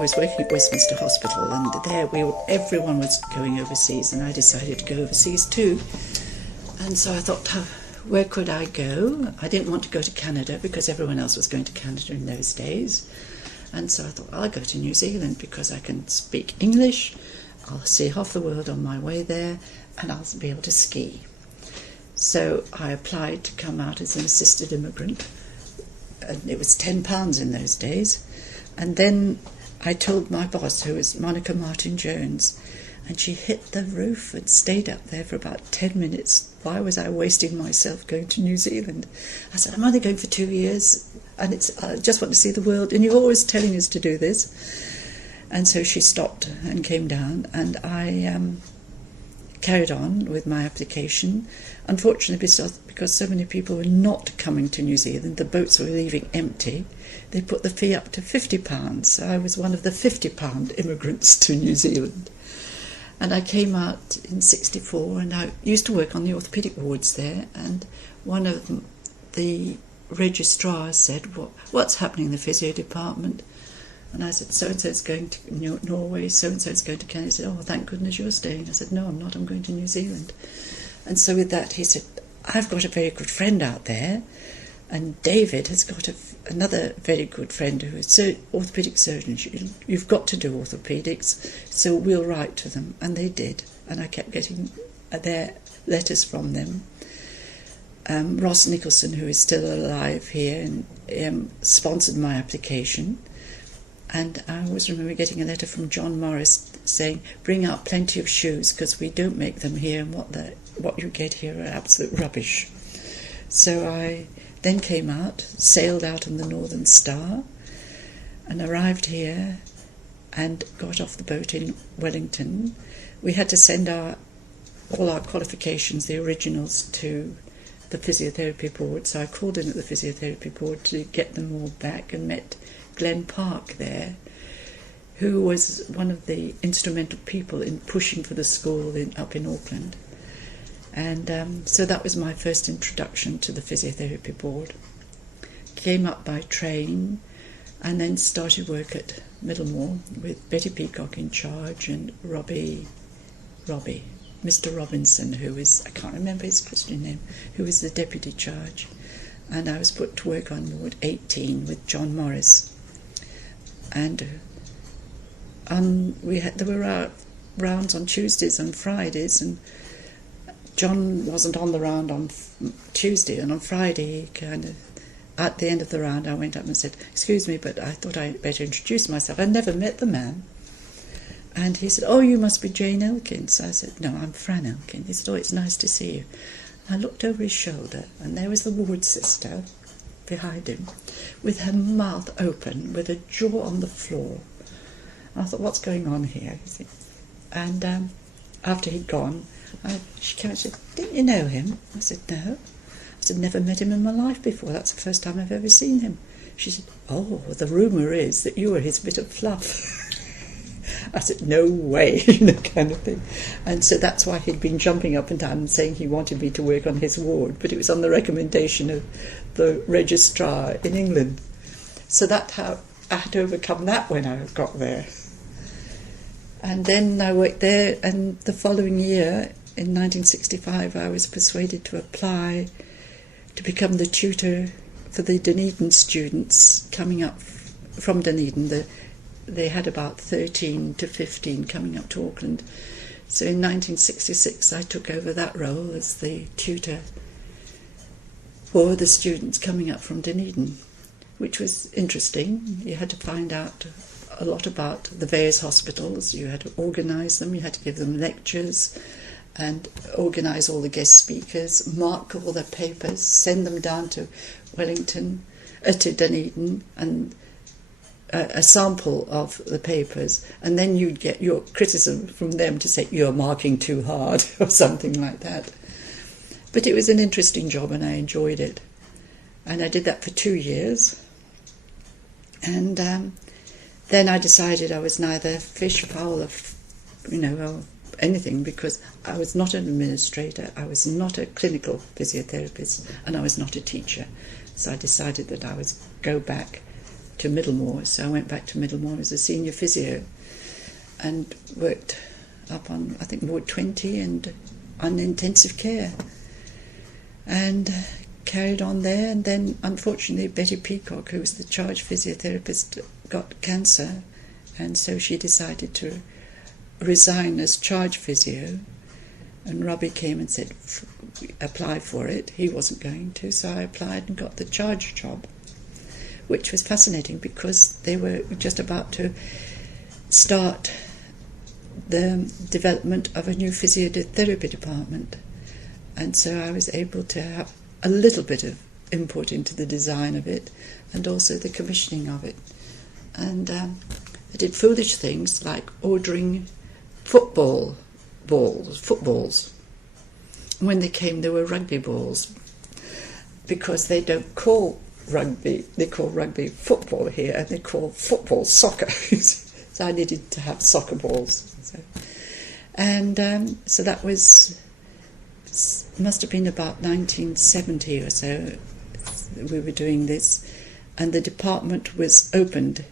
was working at Westminster Hospital, and there everyone was going overseas, and I decided to go overseas too. And so I thought, where could I go? I didn't want to go to Canada because everyone else was going to Canada in those days. And so I thought, I'll go to New Zealand because I can speak English, I'll see half the world on my way there, and I'll be able to ski. So I applied to come out as an assisted immigrant, and it was £10 in those days. And then I told my boss, who was Monica Martin-Jones, and she hit the roof and stayed up there for about 10 minutes. Why was I wasting myself going to New Zealand? I said, I'm only going for 2 years, and I just want to see the world, and you're always telling us to do this. And so she stopped and came down, and I carried on with my application. Unfortunately, because so many people were not coming to New Zealand, the boats were leaving empty, they put the fee up to £50. So I was one of the £50 immigrants to New Zealand. And I came out in '64, and I used to work on the orthopaedic wards there, and one of the registrars said, what's happening in the physio department? And I said, so-and-so's going to Norway, so-and-so's going to Canada. He said, oh, thank goodness you're staying. I said, no, I'm not, I'm going to New Zealand. And so with that, he said, I've got a very good friend out there, and David has got another very good friend who is orthopaedic surgeon. You've got to do orthopaedics, so we'll write to them. And they did, and I kept getting their letters from them. Ross Nicholson, who is still alive here, and sponsored my application. And I always remember getting a letter from John Morris saying, bring out plenty of shoes because we don't make them here, and what you get here are absolute rubbish. So I then came out, sailed out on the Northern Star, and arrived here and got off the boat in Wellington. We had to send all our qualifications, the originals, to the physiotherapy board. So I called in at the physiotherapy board to get them all back, and met Glenn Park there, who was one of the instrumental people in pushing for the school up in Auckland. And so that was my first introduction to the physiotherapy board. Came up by train, and then started work at Middlemore with Betty Peacock in charge, and Robbie, Mr. Robinson, who is, I can't remember his Christian name, who was the deputy charge. And I was put to work on Ward 18 with John Morris. And there were rounds on Tuesdays and Fridays, and John wasn't on the round on Tuesday, and on Friday, at the end of the round, I went up and said, excuse me, but I thought I'd better introduce myself. I never met the man. And he said, oh, you must be Jane Elkin. So I said, no, I'm Fran Elkin. He said, oh, it's nice to see you. I looked over his shoulder, and there was the ward sister behind him, with her mouth open, with her jaw on the floor. And I thought, what's going on here? And after he'd gone, she came and said, didn't you know him? I said, no. I said, never met him in my life before. That's the first time I've ever seen him. She said, oh, the rumour is that you were his bit of fluff. I said, no way, kind of thing. And so that's why he'd been jumping up and down and saying he wanted me to work on his ward, but it was on the recommendation of the registrar in England. So that's how I had to overcome that when I got there. And then I worked there, and the following year, in 1965, I was persuaded to apply to become the tutor for the Dunedin students coming up from Dunedin. They had about 13 to 15 coming up to Auckland. So in 1966 I took over that role as the tutor for the students coming up from Dunedin, which was interesting. You had to find out a lot about the various hospitals, you had to organise them, you had to give them lectures and organise all the guest speakers, mark all their papers, send them down to Wellington, to Dunedin, and a sample of the papers, and then you'd get your criticism from them to say you're marking too hard or something like that. But it was an interesting job, and I enjoyed it. And I did that for 2 years. And then I decided I was neither fish, fowl, or anything, because I was not an administrator, I was not a clinical physiotherapist, and I was not a teacher. So I decided that I was go back to Middlemore, so I went back to Middlemore as a senior physio and worked up on, I think, Ward 20 and on intensive care, and carried on there. And then unfortunately Betty Peacock, who was the charge physiotherapist, got cancer, and so she decided to resign as charge physio, and Robbie came and said apply for it. He wasn't going to, so I applied and got the charge job, which was fascinating because they were just about to start the development of a new physiotherapy department, and so I was able to have a little bit of input into the design of it and also the commissioning of it. And I did foolish things like ordering footballs. When they came, they were rugby balls, because they don't call rugby, they call rugby football here, and they call football soccer. So I needed to have soccer balls. So that must have been about 1970 or so we were doing this, and the department was opened,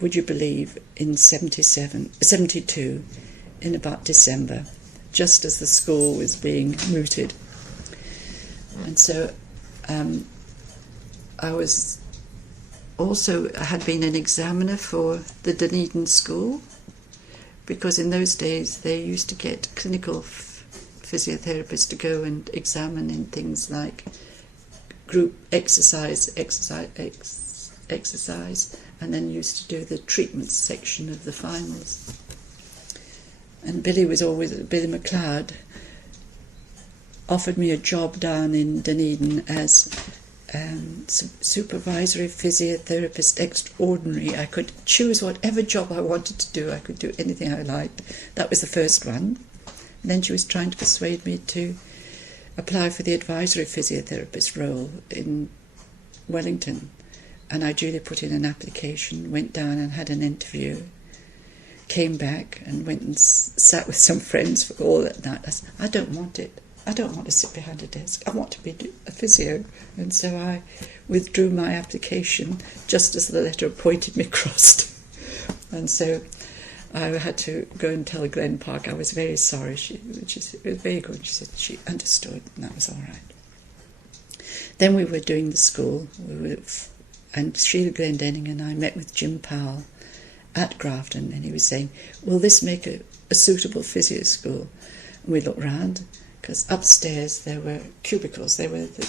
would you believe, in 72, in about December, just as the school was being mooted. And so I had been an examiner for the Dunedin school, because in those days they used to get clinical physiotherapists to go and examine in things like group exercise, and then used to do the treatment section of the finals. And Billy McLeod offered me a job down in Dunedin as supervisory physiotherapist extraordinary. I could choose whatever job I wanted to do. I could do anything I liked. That was the first one. And then she was trying to persuade me to apply for the advisory physiotherapist role in Wellington. And I duly put in an application, went down and had an interview, came back and went and sat with some friends for all that night. I said, I don't want it. I don't want to sit behind a desk. I want to be a physio. And so I withdrew my application just as the letter appointed me crossed. And so I had to go and tell Glen Park I was very sorry. She was very good. She said she understood, and that was all right. Then we were doing the school, and Sheila Glendenning and I met with Jim Powell at Grafton, and he was saying, will this make a suitable physio school? And we looked round, because upstairs there were cubicles, there were the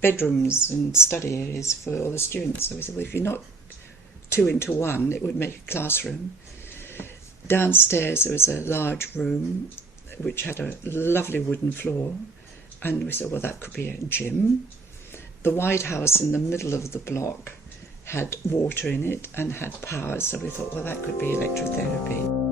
bedrooms and study areas for all the students. So we said, well, if you're not 2 into 1, it would make a classroom. Downstairs there was a large room which had a lovely wooden floor, and we said, well, that could be a gym. The White House in the middle of the block had water in it and had power, so we thought, well, that could be electrotherapy.